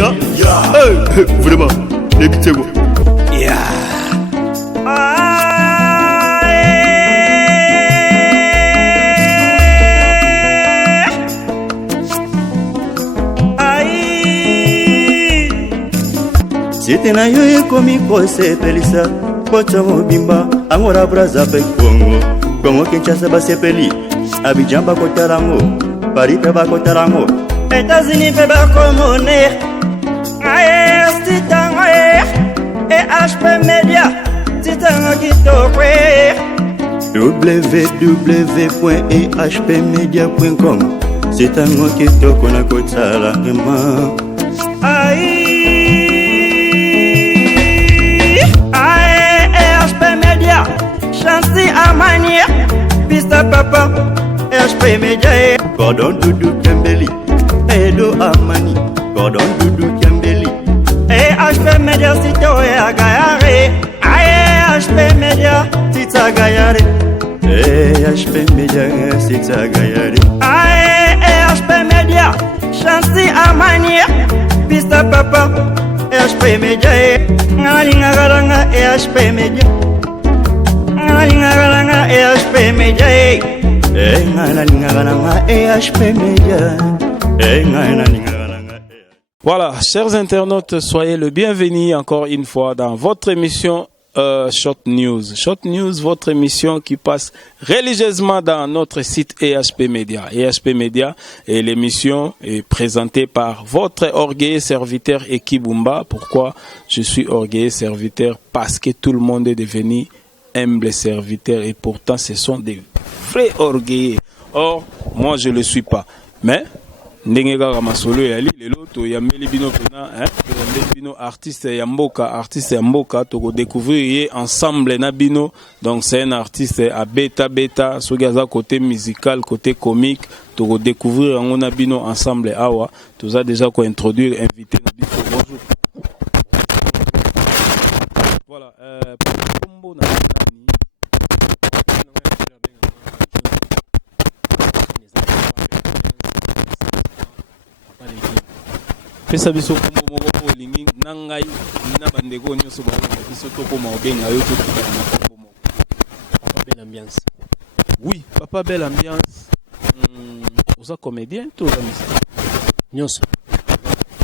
hein? Vraiment, évitez-moi. C'était na yo komi kose pelisa kocha mobimba angora braza pe Kongo Kinshasa ba sepeli Abidjan ba kotarango Paris pe ba kotarango États-Unis pe ba komone Titan et HP Media Titan kitokwe www.ehpmedia.com C'est un mot kitoko na kotala ema Chancy Amani, Pista Papa, HP Media, Gordon Doudou Kembeli, Edo Amani, Gordon Doudou Kembeli, HP Media Sito Agayare, HP Media Tita Gayare, HP Media Tita Gayare, HP Media, Chancy Amani, Pista Papa, HP Media, Nalinga Garanga, HP Media. EHP Media. Voilà, chers internautes, soyez le bienvenu encore une fois dans votre émission Short News. Short News, votre émission qui passe religieusement dans notre site EHP Media. EHP Media et l'émission est présentée par votre orgueilleux serviteur Ekibumba. Pourquoi je suis orgueilleux serviteur? Parce que tout le monde est devenu humble serviteur et pourtant ce sont des vrais orgueilleux. Or, moi je ne le suis pas. Mais, ndengega masolo ya lelo to ya meli bino pena bino artiste ya mboka to découvrir ensemble na bino. Donc c'est un artiste à beta so gaza côté musical, côté comique to découvrir on a bino ensemble awa. Tu as déjà ko introduire invité na bino. Bonjour. Voilà, pesa biso kombo moko olingi nangai na bandeko nyonso ba biso to ko maobenga yo to na kombo moko. Papa Belle Ambiance. Oui, Papa Belle Ambiance. Oza comédien to oza musicien? Nyonso.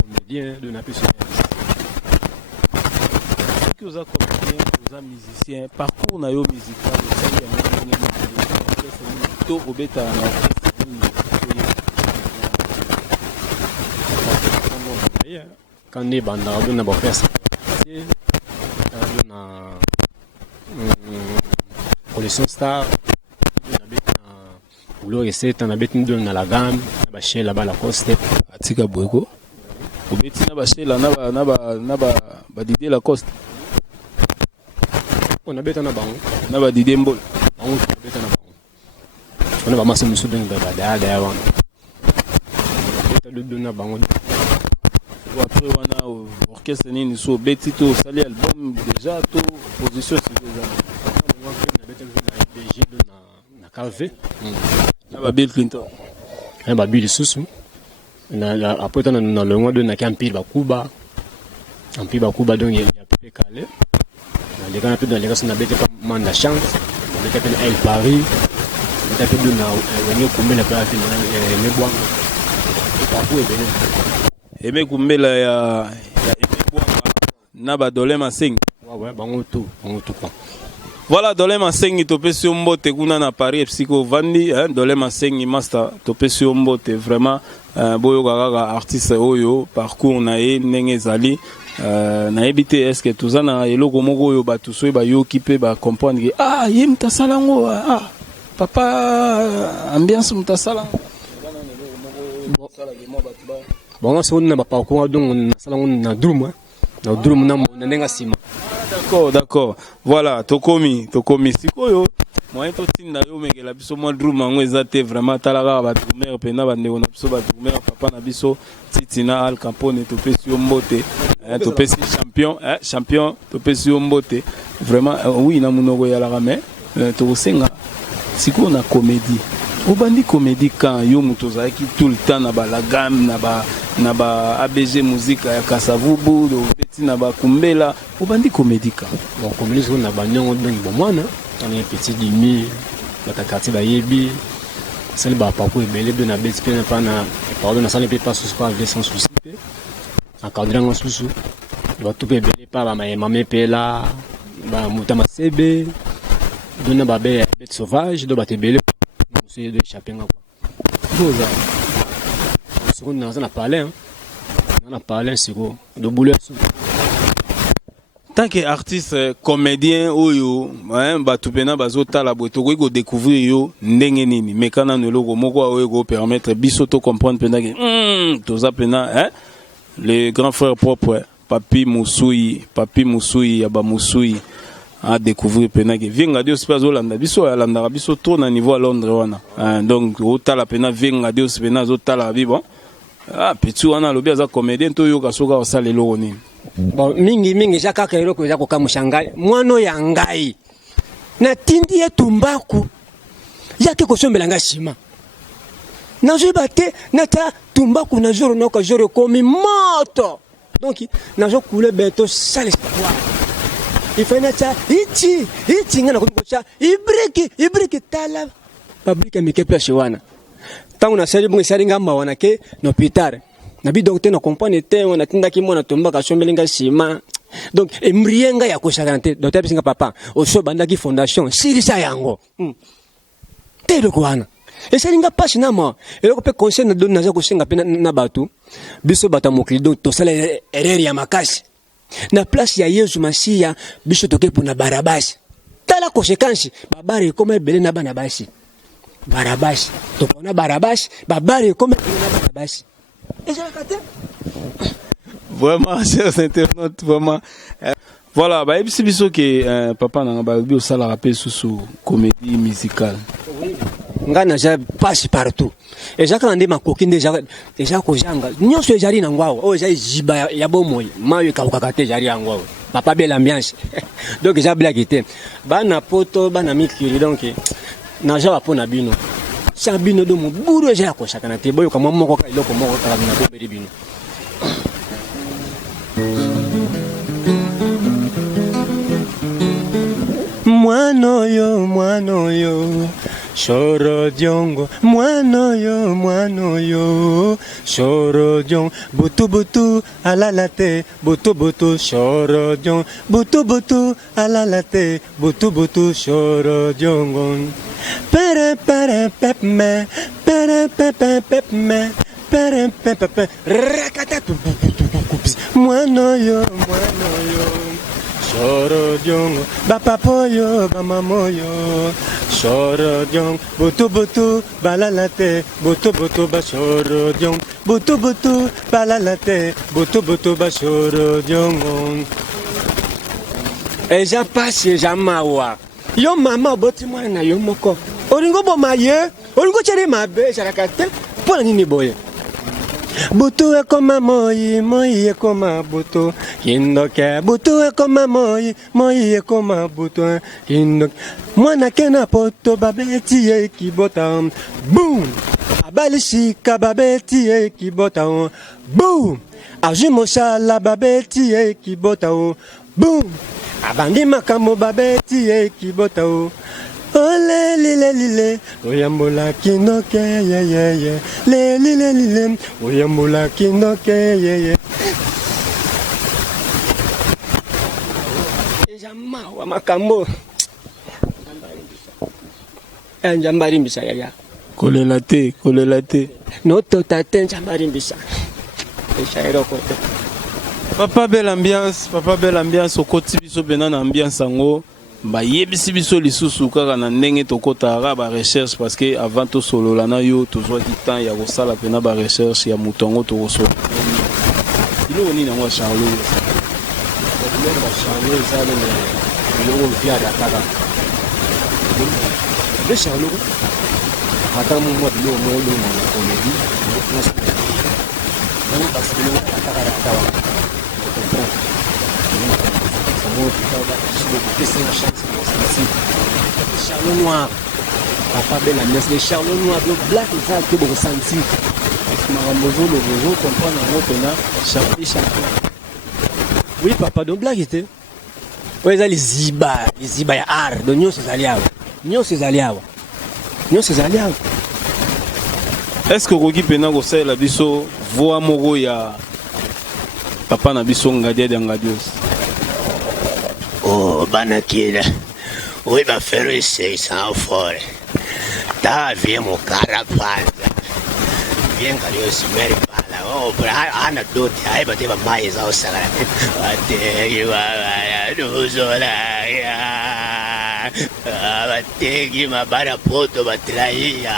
Comédien de na plus. Que oza comédien, oza musicien, parcours na yo musical, ça y est to obeta na quand on est banda on a faire ça on a collection star on a le recette on a bête dans la gamme ba chez là-bas la coste atika boyko obeti na ba chez là na ba didé la coste on a bête na bango na ba didé mbol bango bête na bango on a ba masse musu dans ba da avant bête de na bango. Après on a orchestre nini so beti to sali album déjà to position c'est déjà na Calvé na Bill Clinton ba Bill susu na après on a le mois de na Campil Bakuba donc il y a peu calé les gars dans les gars na bete pas manda chance bete pe El Paris bete pe na wenye kumbe na kwa me bwa partout est venu eme kumbela ya na Dolema Sing. Ouais, bango tout quoi. Voilà, Dolema Sing topesi mbote kuna na Paris psycho vandi Dolema Sing master topesi mbote vraiment boyo gaga artiste oyo parcours na ye ndenge zali na ebite est-ce que tuzana eloko moko oyo batu so ba yo kipe ba comprendre que ye mtasalango papa ambiance mtasalango bon c'est on ba parcours donc na salango na drum na nenga sima. D'accord. Voilà, tokomi sikoyo. Moi to tinda yo mekela biso moi drum mango ezate vraiment talaka ba drumer pena ba ndeko na biso ba drumer papa na biso Titina Al Capone to pesi yo mbote. To pesi champion to pesi yo mbote. Vraiment oui na munoko ya la rame to senga siko na comédie. Obandi comédie quand yo mutozaki tout le temps na ba la gamme na ba na ba ABG musique ya Kasavubu do beti na ba kumbela obandi comédica bon comédie on na ba nyongo donc bon mwana on est petit dimi ba quartier ba yebi c'est ba papa ebele de na beti pe na pana pardon na sala pe pas sous quoi avec sans souci pe encadrer en sous ba tout pe ebele pa ba mama pe là ba mutama sebe dona ba be bête sauvage do ba te ebele c'est de échapper quoi boza on a parlé, hein. On a parlé, c'est quoi? De boulot. Tant qu'artiste, comédien, oyo, hein, batupena bazota la boto, go découvrir yo ndenge nini, mais quand on logo moko oyo go permettre bisoto comprendre pena que tout ça pena, hein, les grands frères propres, papi Moussoui, yaba Moussoui a découvrir pena que vinga Dios pas Holanda, biso Holanda, biso tourne à niveau à Londres wana. Donc ota la pena vinga Dios pena zota la bi bon. Ah, petit wana lobi aza comédien to yo kasoka osala eloko nini. Bon, mingi jaka kero ko jako kamushangai. Mwano ya ngai. Na tindi ya tumbaku. Yake ko sombela nga shima. Na zo bate na ta tumbaku na joro na ko joro komi moto. Donc na zo kule beto sale kwa. Ifanya cha ichi ngana ko cha ibriki tala. Public mikepe shiwana. Tant na sali bungi sali ngamba wana ke no pitare na bi docteur na comprendre te on atinda ki mona tomba ka sombelinga sima donc embrienga ya ko sagante docteur bisinga papa o so banda ki fondation sirisa yango te do kwana e sali nga passe na mo e ko pe conseil na donna za ko singa pe na batu biso bata moklido to sala erreur ya makasi na place ya Yesu Masia biso toke pona barabasi tala conséquence babare comme belé na bana basi Barabash, topona Barabash, babare comme Barabash. Et j'ai raconté. Vraiment, chers internautes, vraiment. Voilà, bah, c'est biso que papa n'a pas oublié ça la rappel sous comédie musicale. Ngana ja passe partout. Et j'ai quand ma coquine déjà ko janga. Nyo so jari na ngwao. O ja jiba ya bomoy. Mayo ka ukakate jari ya ngwao. Papa belle ambiance. Donc j'ai blagué. Bana poto, bana mikiri donc na jawa pona bino sa bino do muburu eja ko shakana te boyo kama moko ka iloko moko ka na ko beri bino mwano yo Shoro diongo mwano yo Shoro diong butu alalate butu shoro diong butu alalate butu shoro diongo pere pep me rakata mwano yo Shoro diong bapapoyo bamamoyo Shoro diong butu balalate butu bashoro diong butu balalate butu bashoro diong eja passe ja mawa yo mama boti mwana na yo moko oringo bo maye oringo chere mabe jarakate pona nini boye butu e koma moi e koma butu kindoke butu e koma moi e koma butu kindoke mwana kena poto babeti e kibota boom abalishika babeti e kibota boom ajumo shala babeti e kibota boom abandi makamo babeti e kibota ole lile oyambola kindoke ye lile oyambola kindoke ye ejama wa makambo njambari mbisa ya kolela te no totate njambari mbisa eshairo kote papa belle ambiance au côté biso benana ambiance ngo ba yebisi biso lisusu kaka na ndenge tokotaka ba recherche parce que avant to solo lana yo toujours du temps ya ko sala pena ba recherche ya mutongo to so ilo ni na ngwa Charlo sale le lo pia da kaka de Charlo hata mu mo lo na comédie donc parce que le kaka da tawa Charlo noir papa belle ambiance les Charlo noir le black ça que bon sentir Marambozo, le bozo, comprendre un autre pena, Charlie champion. Oui, papa, donc blague était. Oui, ça les ziba ya art, donc nous c'est aliawa. Est-ce que Rogi pena go sait la biso voix moko ya papa na biso ngadia de ngadios? Oh, banakila. Oui, va faire essayer sans fort. Ta vie mon carapace. Bien que Dieu se mère pas là. Oh, pour anecdote, ai battu ma mãe za osala. Até que vai nous ola. Até que ma bara poto batraia.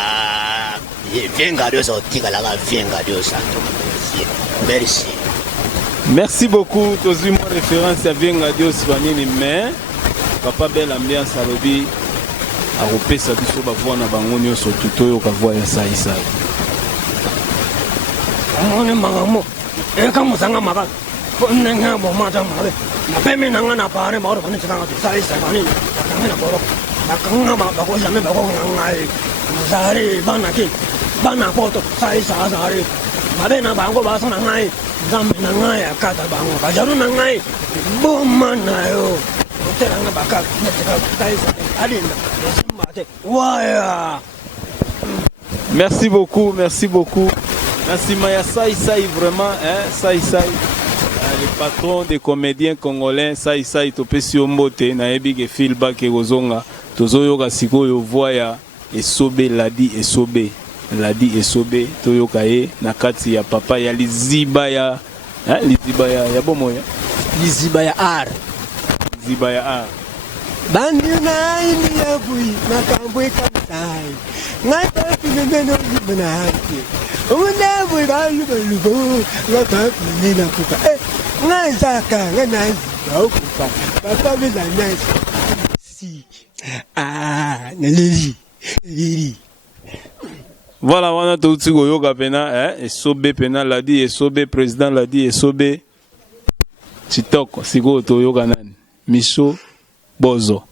Bien que Dieu otika la bien que Dieu santo. Merci. Merci beaucoup. Tous mon référence à Viengadios Vanini, mais papa belle ambiance à lobby. A repesa biso ba voix na bango nyonso tutoyo ka voix ya sai sai. Amone mangamo. Eka musanga maka. Nanga bo mata male. Na peme nanga na pare ba ro bani tsanga sai sai bani. Nanga na boro. Na kanga ba ko jame ba ko ngai. Zari bana ki. Bana poto sai sai zari. Mabe na bango ba so ngai. Zambe nanga ya kata bango. Ba jaru ngai. Bo mana yo. Teranga baka. Sai sai. Alinda. Merci beaucoup, merci beaucoup. Merci Maya Sai Sai, vraiment, hein, Sai Sai, le patron des comédiens congolais, Sai Sai, Topesi Ombote, Naebige Filba Kezonga, Tozoyoga Sikoyo Voya, Esobe, Ladi Esobe, Toyokae, Nakati ya papa, ya Lizibaya, hein, Lizibaya, ya Bomoya. Lizibaya Ar. Lizibaya Ar. Bandina ini ya bui makambwe kamsai ngai papi neno limanake umuna bui balu papi nena kupa ngai zaka ngai kupa papa bila nice si lili. Voilà, on a tout yoga pena, Esobe pena l'a dit, Esobe président l'a dit, Esobe Chitoko sigo to yoga nani Micho Bozo.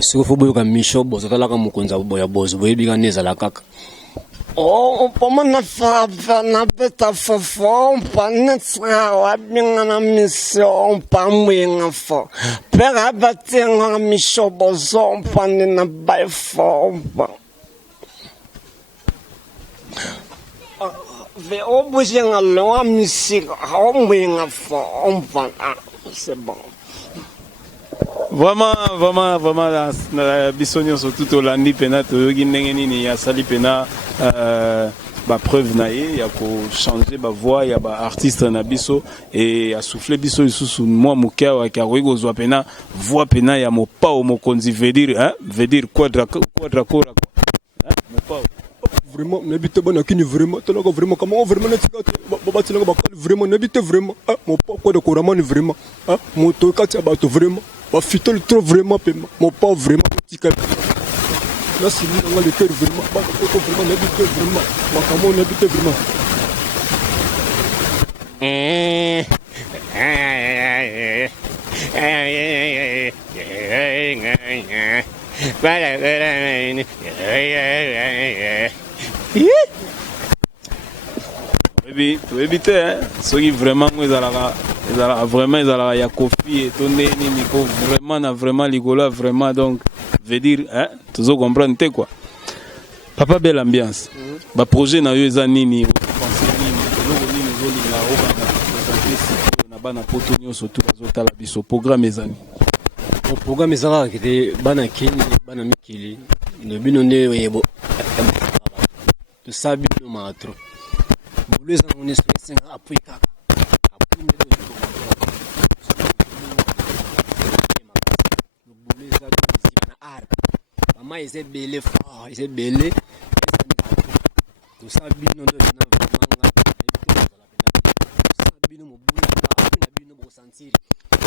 Siko fubo yoka Micho Bozo talaka mukonza boya Bozo boyebiga neza la kaka. Oh, poma na fava na beta fofo pa netsa wa binga na mission pa mwenga fo. Pera batenga Micho Bozo pa na bay fo. Ve obujenga lo musique ha mwenga fo on va c'est bon. Vraiment, la bisogno surtout Olandi pena toyogi ndenge ni ya sali pena ba preuve na ye ya ko changer ba voix ya ba artiste na biso et ya souffler biso isusu moi mokia wa ka rigo zo pena voix pena ya mopao mokonzi veut dire quadra cora mopao vraiment n'habite bon akini vraiment toloko vraiment comment vraiment netika babatilanga bakali vraiment n'habite vraiment mon pas quoi de coramani vraiment moto kati abato vraiment ba fitol trop vraiment paiement mon pas vraiment tika là c'est nous le cœur vraiment ba ko vraiment n'habite vraiment makamo n'habite vraiment tu éviter hein ceux qui vraiment ils allaient ya kofi et tonné ni miko vraiment ligola vraiment donc veut dire hein tu comprendre te quoi papa belle ambiance ba projet na yo eza nini penser nini zoli la oba na bana poto nyonso tout azotala biso programme ezani Au programme ezara kete bana kini bana mikili no bino ne yebo to sabi no matro buleza ngone senga apuika apune do buleza do zibana ar mama ise bele fort ise bele to sabi no do na manga sabi no mobula na bino bo sentir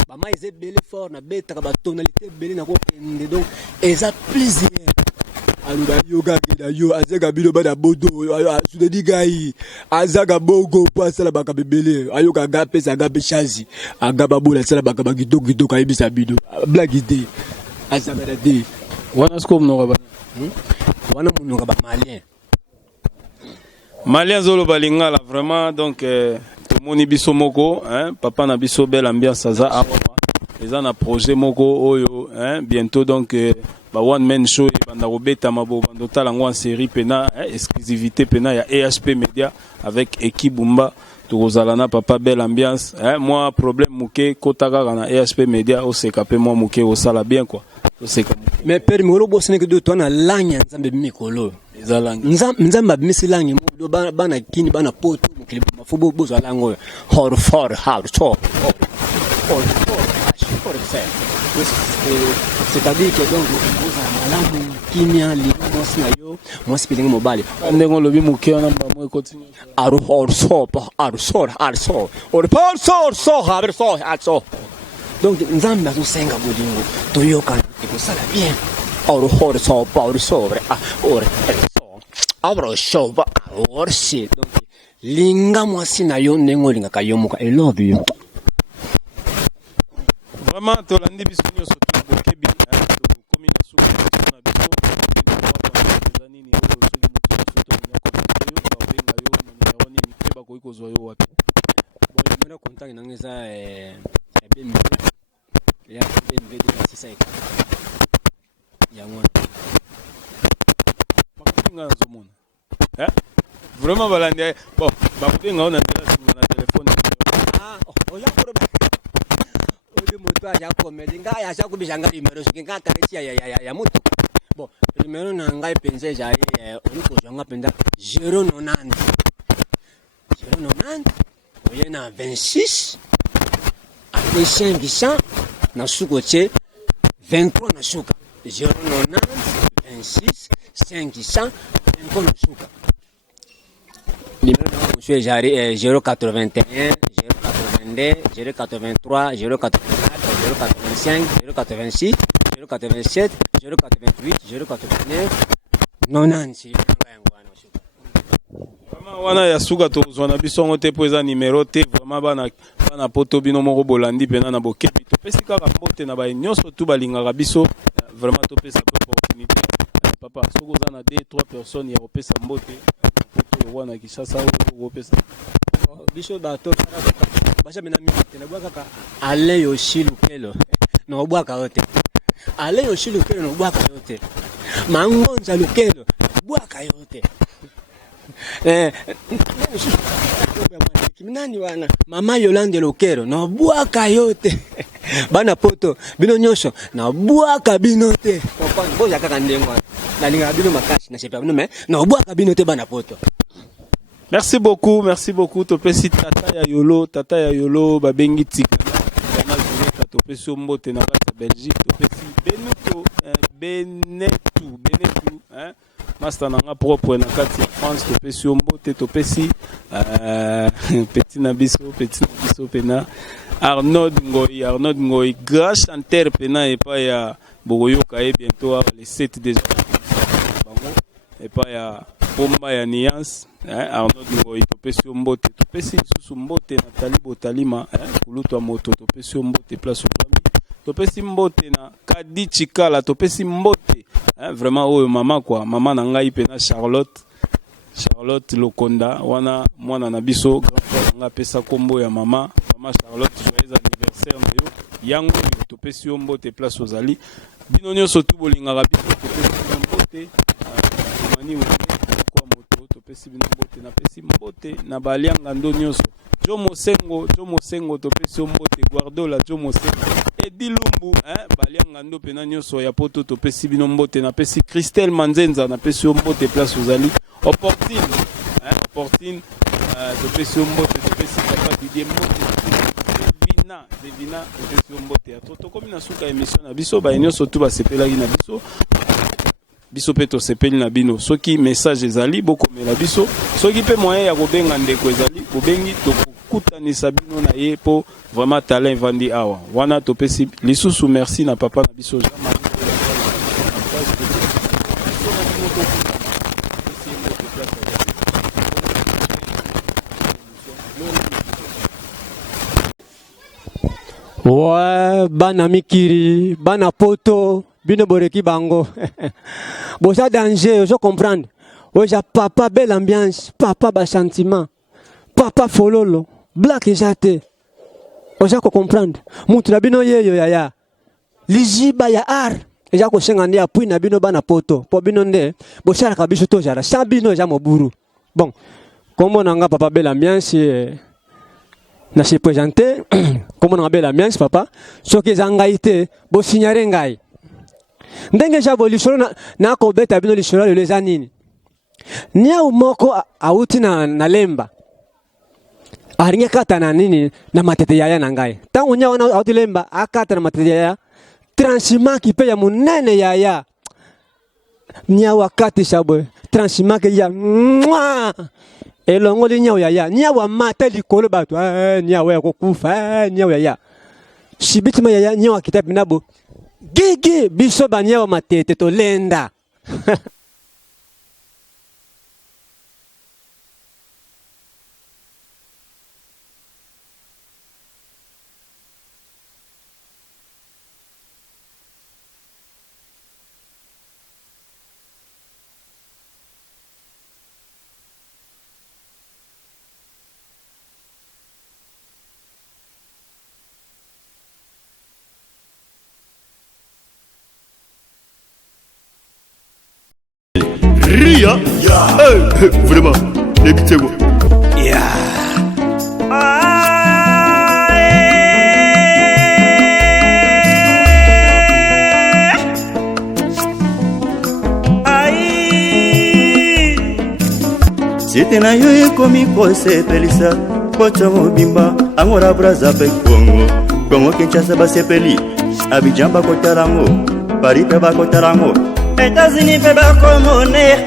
mama ise bele fort na beta ka ba tonalité bele na ko kende donc eza plaisir aluda yoga kida yo azega bilo bana bodo sude digai azaga bogo po asala baka bebele ayoka gape sa gape chazi agaba bola sala baka bagito gito ka ibisa bido black idée azaga da de wana skom no ba wana muno ka ba malien Malien Zolo Balingala, vraiment, donc, tout le monde biso moko, hein, papa na biso belle ambiance, ça a les gens a projet moko, oyo, hein, bientôt, donc, one man show, bandarobeta mabo, bandota en série, pena, exclusivité, pena, il y a EHP Media, avec équipe Bumba, Tourozalana, papa belle ambiance, hein, moi, problème mouké, Kotaka, na EHP Media, au CKP, moi, mouké, au sala bien, quoi. Mais père Moro Bosne que de toi na langue nzambe mikolo nzambe bimisi langue mo bana kini bana poto mukili mafubo bozo lango hor for hard so c'est-à-dire que donc bozo malamu kimia li mos na yo mos pilinga mobile ndengo lobi muke na mbamwe continue aru hor so or por so haber so donc nzambe azosenga bolingo toyoka ekosala bien or sobre or abro shova or shit donc linga mwasi na yo nengo linga kayomuka I love you vraiment tolandi biso nyonso toboke bien komi na suka na biso ezani ni oyo soki moto soto nyako yo babenga yo na numéro nini pe bakoki kozwa yo wapi bon numéro contact na ngeza BMV ya BMV de sisa eka ya ngona makinga nzomona vraiment balandi bon bakobenga ona na téléphone oya problème oyo moto aja komedi nga ya shaku bijanga numéro soki nga karesi ya moto bon numéro na ngai penze ja oli ko jonga penda 090 oye na 26 après 500 na suko che 23 na suka 090 26 500 23 na suka numéro de monsieur Jari 081 082 083 084 085 086 087 088 089 90 wana ya suka tozwa na biso ngo te po eza numéro te vraiment bana poto bino moko bolandi pena na bokebi topesi kaka mbote na baye nyonso tu balingaka biso vraiment topesa pe opportunité papa soko oza na 2-3 personnes ya kopesa mbote poto wana Kinshasa okopesa biso bato basha mena minute na bwaka ale yoshi lukelo na bwaka yote ale yoshi lukelo na bwaka yote mangonza lukelo bwaka yote nani wana mama Yolande Lokero na bwaka yote bana poto bino nyosho na bwaka binote boja kaka ndengo na linga bino makashi na shepa bino mais na bwaka binote bana poto. Merci beaucoup topesi tata ya yolo babengi tika na zureka topesi mbote na kata Belgique topesi Benetou hein master nanga propre na kati ya France topesi mbote topesi petit na biso pena Arnaud Ngoy grand chanteur pena et pas ya boyoka et bientôt les 7 déjà bango et pas ya pomba ya nuance Arnaud Ngoy topesi mbote topesi susu mbote Nathalie Botalima kuluto moto topesi mbote place au famille topesi mbote na Kadi Chikala topesi mbote vraiment oyo mama quoi mama na ngai pena Charlotte Lokonda wana mwana na biso grand frère nga pesa kombo ya mama Charlotte joyeux anniversaire na yo yango topesi mbote place ozali bino nyonso tu bolingaka biso topesi mbote mani kwa moto topesi bino mbote na pesi mbote na balianga ndo nyonso Jomo Sengo topesi mbote Guardola Jomo Sengo Edi Lumbu balianga ndo pena nyonso ya poto topesi bino mbote na pesi Christelle Manzenza na pesi mbote place ozali Opportune topesi mbote topesi papa Didier mbote Devina topesi mbote ya toto komi na suka émission na biso ba nyonso tu ba sepelaki na biso pe to sepeli na bino soki message ezali bokomela biso soki pe moyen ya kobenga ndeko ezali bobengi tokutanisa bino na ye po vraiment talent vandi awa wana topesi lisusu merci na papa na biso Jean-Marie ouais bana mikiri bana poto bino boreki bango bosa danger je comprendre oja papa belle ambiance, papa ba sentiment, papa fololo, black ejate. Oja ko comprendre. Mutu na bino yeyo yaya. Lijiba ya art. Eja ko senga ndi apui na bino bana poto. Po bino nde bo sala ka biso to jara. Sa bino ja moburu. Bon. Comment nanga papa belle ambiance na se présenter. Comment nanga belle ambiance papa. Soki zangaite bo signare ngai. Ndenge ja bo lisolo na ko beta bino lisolo le zanini. Nia umoko auti na lemba. Aringe kata na nini na matete yaya na ngai. Tangu nya wana auti lemba akata na matete yaya. Transima ki pe ya munene yaya. Nia wakati sabwe. Transima ki ya mwa. Elongo li nya yaya. Nia wa mata likolo batu. Nia wa kukufa. Nia yaya. Shibitima yaya nia wa kitabu nabo. Gigi biso ba nia wa matete to lenda. Ria, vraiment, écoutez-moi. C'était na yo ekomi kosepelisa kota mobimba angora braza pe Kongo Kinshasa basepeli Abidjan bakotarango Paris pe bakotarango États-Unis pe bakomone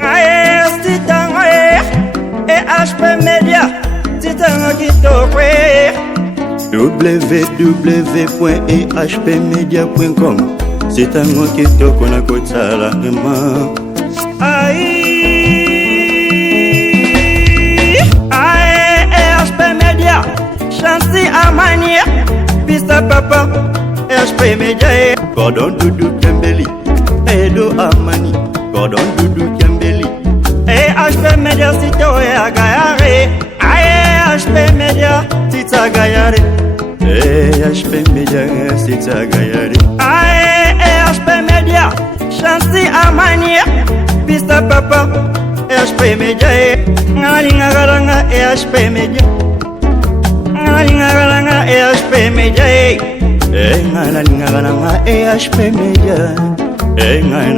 AES titango et HP Media titango kitokwe www.ehpmedia.com titango kitoko na kotala ma HP Media Chansi Amania Pista Papa HP Media Gordon Doudou Kembeli Edo Amani, Gordon Doudou Kembeli HP Media Sito ya Gayare HP Media Tita Gayare HP Media Tita Gayare HP Media Chansi Amani Pista Papa HP Media Ngalinga Garanga HP Media Ngalinga Garanga HP Media Ngalinga Garanga HP Media Ngai